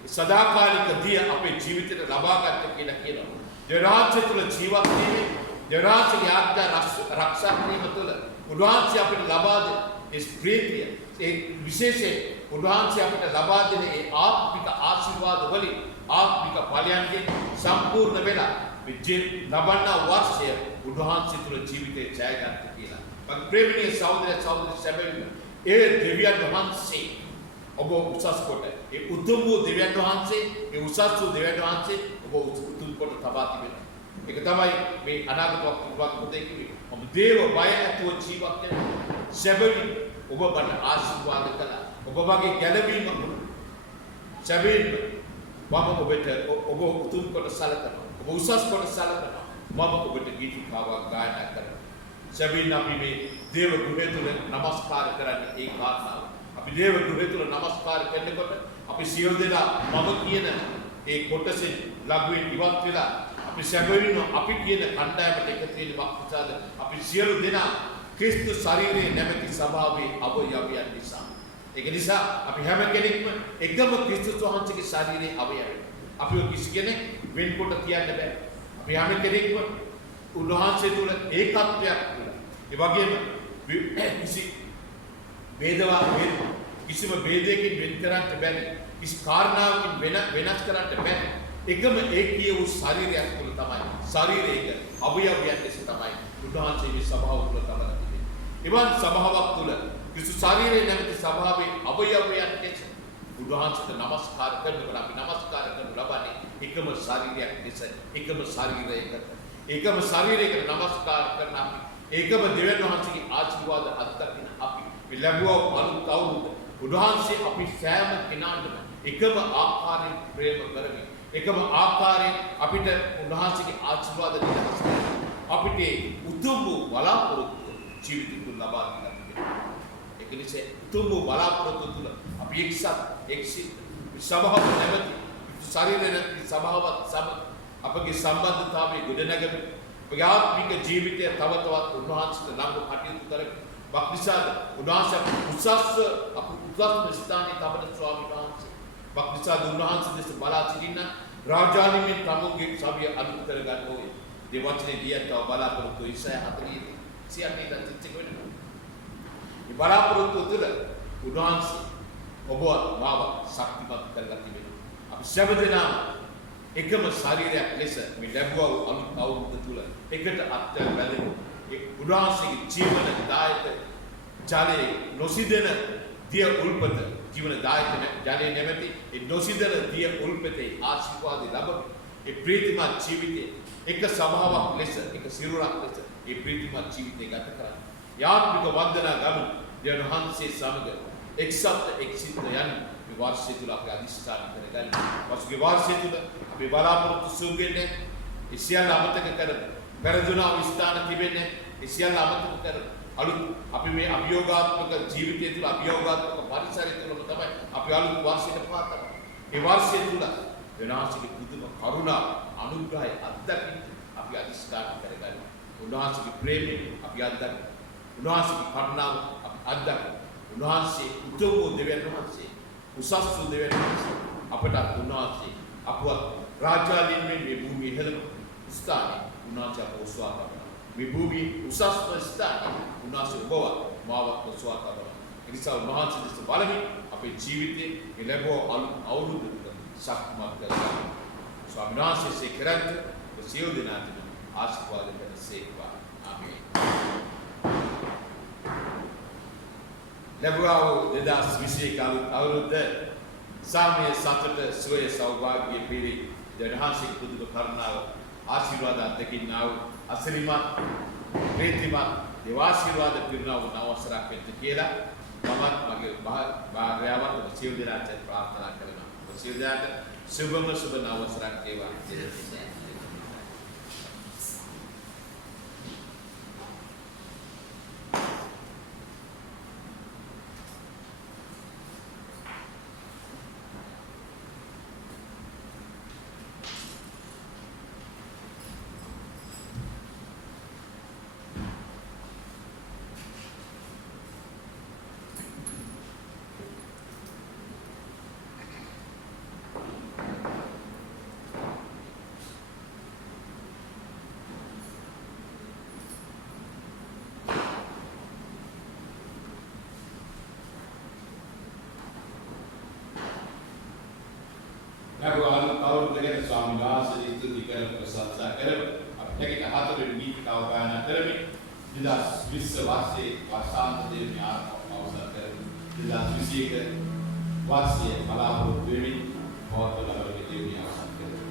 සදාකාලික දිය අපේ ජීවිතයට ලබා ගන්න කියලා කියනවා. දෙවියන් වහන්සේ තුල ජීවත් වීම, දෙවියන් වහන්සේගේ ආඥා ආරක්ෂා කිරීම තුල උන්වහන්සේ අපිට ලබා දෙන ඒ ප්‍රීතිය, ඒ විශේෂයෙන් උන්වහන්සේ අපිට ලබා දෙන ඒ ආත්මික ආශිර්වාද වලින් ආත්මික ඵලයන්ගෙන් සම්පූර්ණ වෙලා ලබන්නා වර්ෂය උන්වහන්සේ තුළ ජීවිතේ ජය ගන්න කියලා. මම ප්‍රේමීය සහෝදර සැබවින්ම ඒ දෙවියන් වහන්සේ ඔබ උසස් කොට ඒ උතුම් වූ දෙවියන් වහන්සේ ඒ උසස් වූ දෙවියන් වහන්සේ ඔබ උතුම් කොට තබා තිබෙනවා. ඒක තමයි මේ අනාගත වක්තේ කිව්වේ. ඔබ දේව බය ඇතුව ජීවත් වෙන සැබවින් ඔබ බට ආශිර්වාද කළා. ඔබ වගේ ගැලවීම සැබවින් මම ඔබට ඔබ උතුම් කොට සලකනවා. ඔබ උසස් කොට සලකනවා. මම ඔබට ගීතිකාවක් ගායනා කරනවා. සැබවින් අපි මේ දේව ගෘහය තුල නමස්කාර කරන්නේ ඒ කාරණාව. අපි දේව ගෘහය තුල නමස්කාර කරනකොට අපි සියලු දෙනා මම කියන ඒ කොටසෙන් ලඟුවෙන් ඉවත් වෙලා අපි සැබවින්ම අපි කියන කණ්ඩායමට එකතු වෙනවා. අපි සියලු දෙනා ක්‍රිස්තු ශරීරයේ නැමැති ස්වභාවයේ අවයවයන් නිසා. ඒක නිසා අපි හැම කෙනෙක්ම එකම ක්‍රිස්තුස් වහන්සේගේ ශරීරයේ අවයවයි. අපි කිසි කෙනෙක් වෙන්කොට තියන්න බෑ. අපි හැම කෙනෙක්ම උන්වහන්සේ තුල ඒකත්වයක් තුල. ඒ වගේම කිසිම ભેදයකින් වෙන් කරන්න බැරි. කිසි කාරණාවකින් වෙනස් කරන්න බැරි. එකම ඒකීය වූ ශරීරයක් තුල තමයි. ශරීරයක අවයවයන් ලෙස තමයි උන්වහන්සේ මේ සභාව තුල තබලා තිබෙන්නේ. එවන් සභාවක් තුල ක්‍රිස්තු ශරීරයේ නැමැති සභාවේ අවයවයන් ලෙස උන්වහන්සේට නමස්කාර කරනකොට අපි නමස්කාර කරනු ලබන්නේ එකම ශරීරයක් ලෙස, එකම ශරීරයකට නමස්කාර කරන අපි ඒකම දෙවියන් වහන්සේගේ ආශිර්වාද අත්දකින අපි මේ ලැබුවා අලුත් අවුරුද්ද උන්වහන්සේ අපි සෑම කෙනාටම එකම ආකාරයෙන් ප්‍රේම කරමින් එකම ආකාරයෙන් අපිට උන්වහන්සේගේ ආශිර්වාද දෙනස් අපිට උතුම් වූ බලාපොරොත්තු ජීවිත තුල ලබා ගන්න තිබෙනවා. ඒක නිසා උතුම් වූ බලාපොරොත්තු තුල අපි එක්සිත සභාව නැවති ශරීරයේ සභාවත් සම අපගේ සම්බන්ධතාවයේ ගොඩනැගෙන අපගේ ආත්මික ජීවිතය තව තවත් උන්වහන්සේට ළඟ කටයුතු කරගෙන බක්නිසාද උන්වහන්සේ උසස්ම ස්ථානයේ තබන ස්වාමීන් වහන්සේ බක්නිසාද උන්වහන්සේ දෙස බලා සිටින්න රාජානිමින් තමුන්ගේ සභිය අනුත් කරගන්න ඕනේ. ඒ වචනේ දියත්ව බලාපොරොත්තු ඉසය 40 සියන්නේ දත්තිච්ච වෙනවා. මේ බලාපොරොත්තු තුළ උන්වහන්සේ ඔබව මාව ශක්තිමත් කරලා තිබෙනවා. අපි සෑම දිනම එකම ශරීරයක් ලෙස මේ ලැබුවා අලුත් අවුරුද්ද තුළ එකට අත්ය බැඳෙමු. ඒ උන්වහන්සේගේ ජීවනදායක ජලයේ නොසිදෙන දිය උල්පත ජීවනදායක ජලයේ නැමැති ඒ නොසිදෙන දිය උල්පතේ ආශිර්වාද ලැබෙමු. ඒ ප්‍රීතිමත් ජීවිතේ එක සභාවක් ලෙස එක සිරුරක් ලෙස ඒ ප්‍රීතිමත් ජීවිතය ගත කරන්න. යාත්මික වන්දනා ගමු දෙවියන් වහන්සේ සමග එක්සිත යන මේ වාර්ෂික තුල අපි අධිෂ්ඨාන කරගන්න. පසුගිය වාර්ෂික තුල අපි බලාපොරොත්තු සුවගෙන ඒ සියල්ල අමතක කරමු. පෙරදුනා විස්ථාන තිබෙන්නේ ඒ සියල්ල අමතක කරමු. අලුත් අපි මේ අභියෝගාත්මක ජීවිතය තුළ අභියෝගාත්මක පරිසරය තුළම තමයි අපි අලුත් වාර්ෂික පාතන. ඒ වාර්ෂික තුල වෙනාසික බුදුම කරුණා අනුග්‍රහය අත්දකින්න අපි අධිෂ්ඨාන කරගන්න. උන්වහන්සේගේ ප්‍රේමය අපි අත්දකින්න. උන්වහන්සේගේ කරුණාව අපි අත්දකින්න. උන්වහන්සේ උතුම් වූ දෙවියන් වහන්සේ උසස් වූ දෙවියන් වහන්සේ අපට උන්වහන්සේ අපවත් රාජාලින් මේ භූමියේ ඉහළම ස්ථානයේ උන්වහන්සේ අපව ස්වාගත කරනවා. මේ භූමියේ උසස්ම ස්ථානයේ උන්වහන්සේ ඔබව මාවත් ස්වාගත කරනවා. ඒ නිසා උන්වහන්සේ දෙස බලමින් අපේ ජීවිතේ ලැබුව අවුරුදු ශක්තිමත් කරගන්න. ස්වාමීන් වහන්සේ කරන්ත සියලු දෙනාට ආශිර්වාද කරසේක්වා. ආමේන්. ලැබුවා 2021 අවුරුද්ද සාමය සතුට සුවය සෞභාග්‍ය පිරි දෙවියන්ගේ පුදුම කරුණාව ආශිර්වාද අත්දකින්නා වූ අසිරිමත් ප්‍රීතිමත් දේවාශිර්වාද පිරුණා වූ අවසරයක් වෙන්න කියලා මමත් මගේ භාර්යාවත් සියලු දෙනාට ප්‍රාර්ථනා කරනවා. සියලු දෙනාට සුබම සුබ අවසරයක් වේවා. අවුරුද්දකට ස්වාමීන් වහන්සේ ඉදිරි කර ප්‍රශංසා කරමු. අපිට හතර නීතිකාව ගායනා කරමින් 2020 වර්ෂයේ වසන්ත දේවී අවසන් කරමු. 2021 වර්ෂයේ බලාපොරොත්තු වෙමින් පවත්වන දේවී අවසන් කරමු.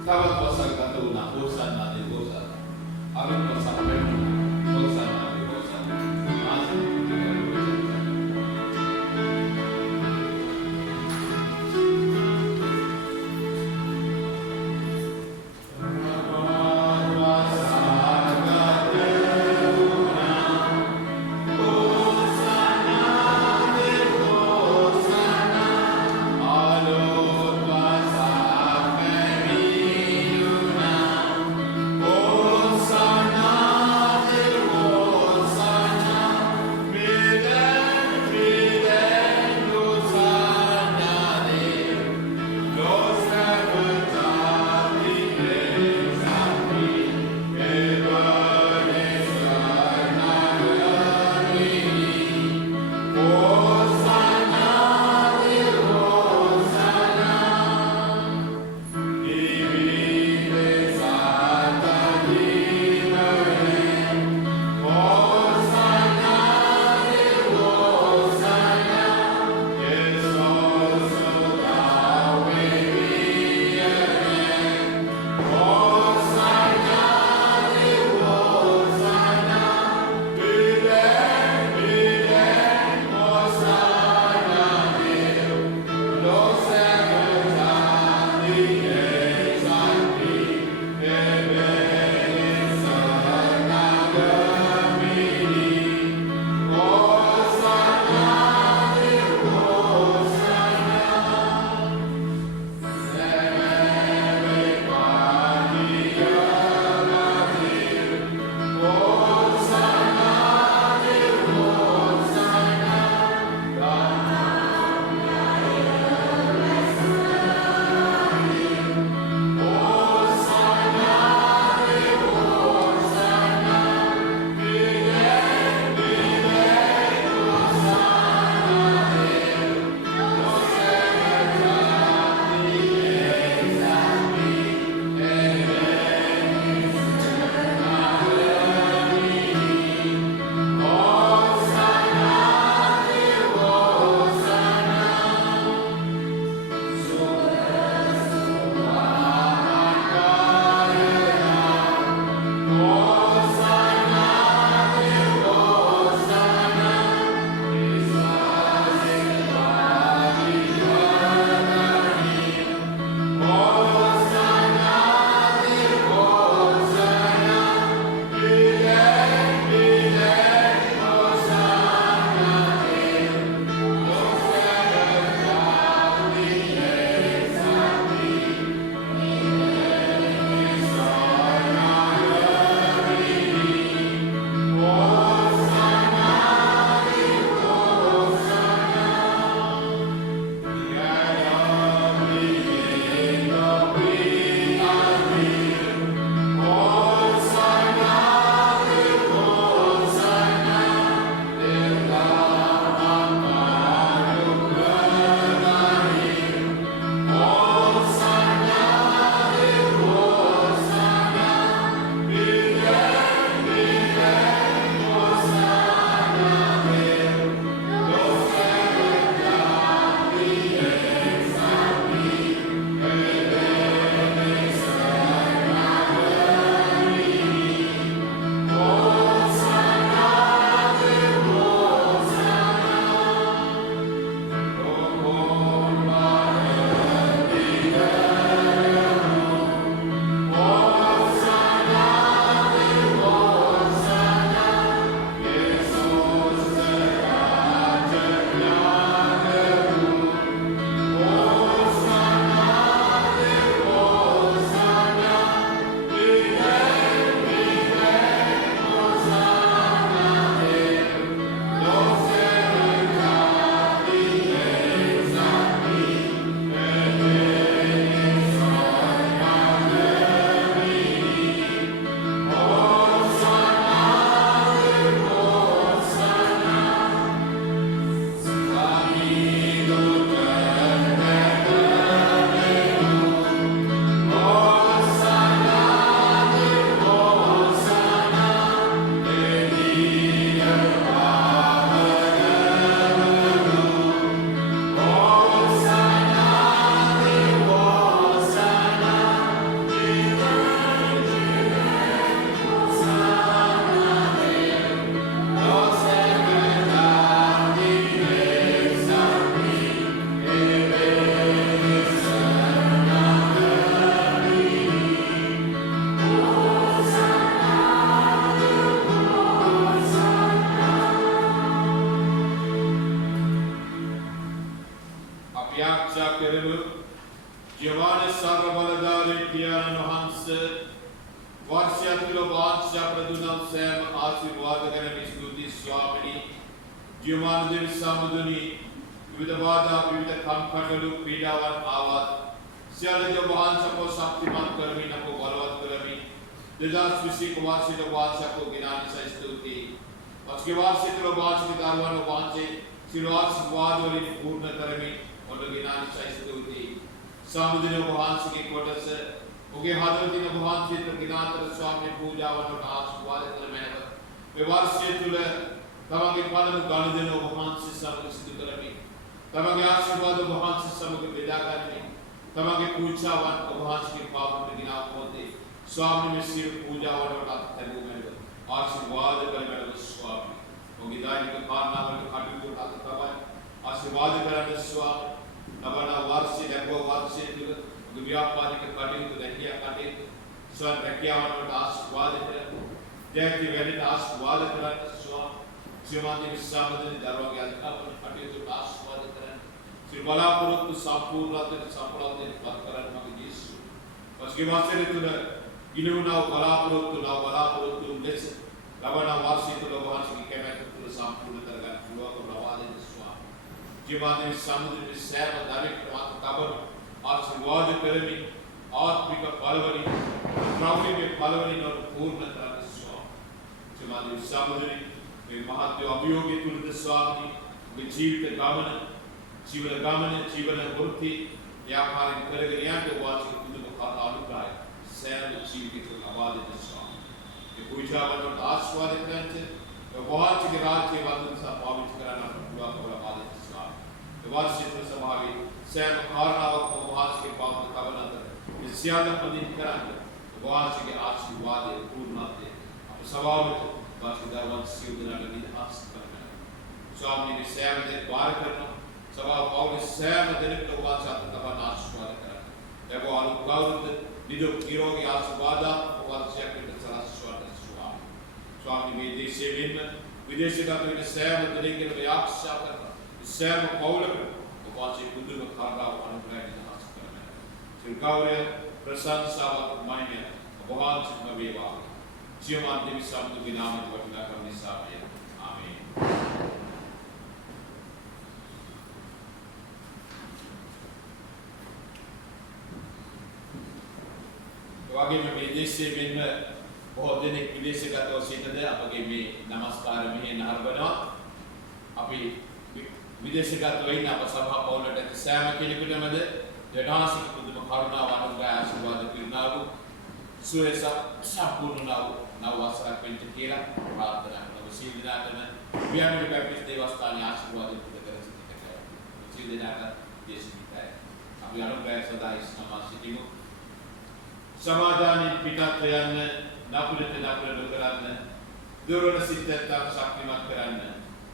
තවත් වසර ගත වුණා හොසන්නා දේවෝසන. අරුත් වසර වෙනුණා හොසන්නා දේවෝසන. Hosanna Giovanni Sarvabalagari Piano Hans Varsyatilo Vansya Pradunam Sam Asirvadagarami Stuti Swamini Giovanni Devi Samaduni Vidavada Vivida Kamkatalu Pidavan Avat Sialaja Vansya ko Saktiman Karami Nako Balvat Karami Dedas Visi Kuvarsita Vansya ko Ginani Sa Stuti Vaske Varsitilo Vansya Darvano Vansya Silas Vadoli Purna Karami Ondo Ginani Sa Stuti Samudina Vansya ki Kotas Oge Hadratina Vansya to Ginatara Swami Puja Vano Aswada Karami Varsya Tula Tamage Padamu Ganadino Vansya Samudina Karami Tamage Aswada Vansya Samudina Karami Tamage Puja Vano Vansya ki Papa Gina Ponte Swami Mesir Puja Vano Tabu Meda Aswada Karami Swami Oge Dai ka Karna Vano Kadu Tabu Aswada Karami Swami Navana Varsya Debo Varsya Tula Vyapari ka Kadu Rahiya Kadu Swan Rahiya Vano Aswada Karami Jayati Veni Aswada Karami Swami Shrimati Visamudini Darwagi Adhikapan Kadu Aswada Karami Sri Balapurut Sampurnath Sampurnath Vatkaran Magi Yesu Paske Vasere Tula Ginuna Balapurut Lesa Ravana Varsi Tula Vahansi Kemek Tula Sampurnath Targan Dua Ravade Swami Jivati Visamudini Visama Dharik Mat Kabar Aswada Karami Atmika Palavani Traumi में Palavani और पूर्ण तरह Swami Jivati Visamudini में महात्म्य अभियोगी तुलते स्वामी में जीवित गामन जीवन वृत्ति व्यापार करगरियां के वाच के कुछ मुखात आलुकाय सैन जीवित को आवाज दे स्वामी ये पूजा बनो आस्वाद करते तो वाच के राज के वंदन सा पावित कराना पूरा पूरा आवाज दे स्वामी तो वाच से समावी सैन कारणावक को वाच के पाप का बना कर इस सियाल पदिन कराने तो वाच के आशीर्वाद पूर्ण दे अब सवाल Vasudhara Siudana Nadi Has Karna Swami ne Sam de Bar Karna Sava Paul Sam de Nipto Vacha Tava Nashwada Karna Debo Alu Gaud Nido Kirogi Aswada Vacha Kirta Saraswada Swami Swami me Deshe Videshika to Sam de Ringan Vyaksha Karna Sam Paul Vacha Kudu Karna Anugrah Has Karna Sri Gauriya Prasad Sava Maya Bhavan Chitmaveva Jivan Devi Samtu Ginam Vatna Kamni Sabya. Amen. तो आगे मैं विदेश से बहुत दिन एक विदेश का तो सीधा दे अब आगे मैं नमस्कार में नहर बना अभी विदेश का तो ही ना बस अब आप बोलते हैं सैम के लिए कुछ मदद जड़ांस की कुछ मखारना वालों का आशीर्वाद किरना हो सुएसा संपूर्ण नववासरा पेंटिकेरा प्रार्थना नवसील दिनाटन व्यामिक बैप्टिस्ट देवस्थान आशीर्वाद पुरकर सिद्ध कर नवसील दिनाटन देश निकाय अभी अनुग्रह सदा इस समाज सिद्धिमु समाधान पिता त्रयन नापुरत लुकरन दुर्वन सिद्धता शक्तिमत करन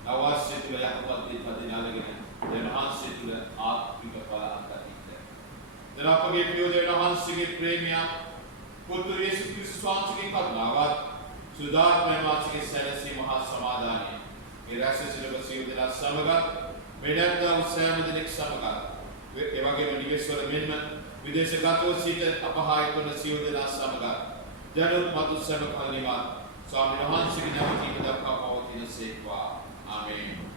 नवास्य तुला याकपति पदिनालगिन देवहांस्य तुला आत्मिक फल अंतरित दरापगे पियो देवहांस्य के प्रेमिया पुत्र येशु क्रिस्त स्वामी के पद्मावत सुधार प्रेमाच के सरसी महासमाधान मेरा से सिलबस योजना समगत मेडंता उत्साह दिनिक समगत एवगे निवेश्वर मेन्म विदेश गातो सीत अपहाय को नसियोजना समगत जनोत मतु समक फलनिवात स्वामी महान सिंह नवती पदक का पावती नसेवा आमीन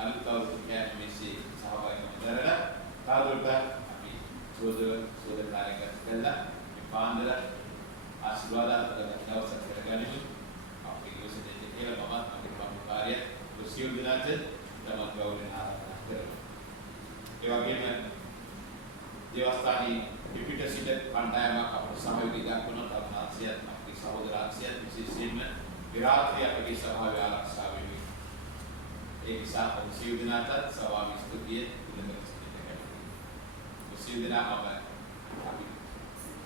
Alutau tu kian misi sahabat yang තවදුරටත් අපි සෝදර කාර්යයක් කළා. මේ පාන්දර ආශිර්වාදාත්මක දවසක් කරගනිමු. අපි ඉවසන්නේ කියලා මමත් මගේ ප්‍රමුඛ කාර්යය සියලු දෙනාට තමන් ගෞරවයෙන් ආරාධනා කරනවා. ඒ වගේම දේවස්ථානයේ පිපිට සිට කණ්ඩායමක් අපට සමවැදී දක්වන තරුණාංශයත් අපේ සහෝදරාංශයත් විශේෂයෙන්ම විරාත්‍රි අපගේ සභාවේ ආරක්ෂා වෙනුවෙන් ඒ නිසා අප සියලු දෙනාටත් සභාවේ ස්තුතිය පිළිගන්න සිටිනවා. සියලු දෙනාම අපි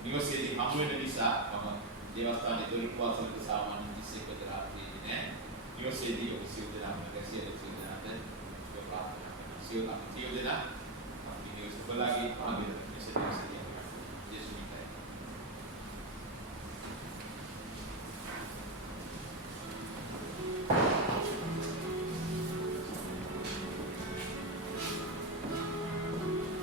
නිවසේදී හමු වෙන නිසා මම දේවස්ථානයේ දොරටු වසලට සාමාන්‍ය 21 වෙනි රාත්‍රියේදී නෑ නිවසේදී ඔබ සියලු දෙනාම ගැසිය සියලු දෙනාට ප්‍රාර්ථනා කරනවා. සියලු දෙනා අපි නිවස බලගේ පාගින මෙසේ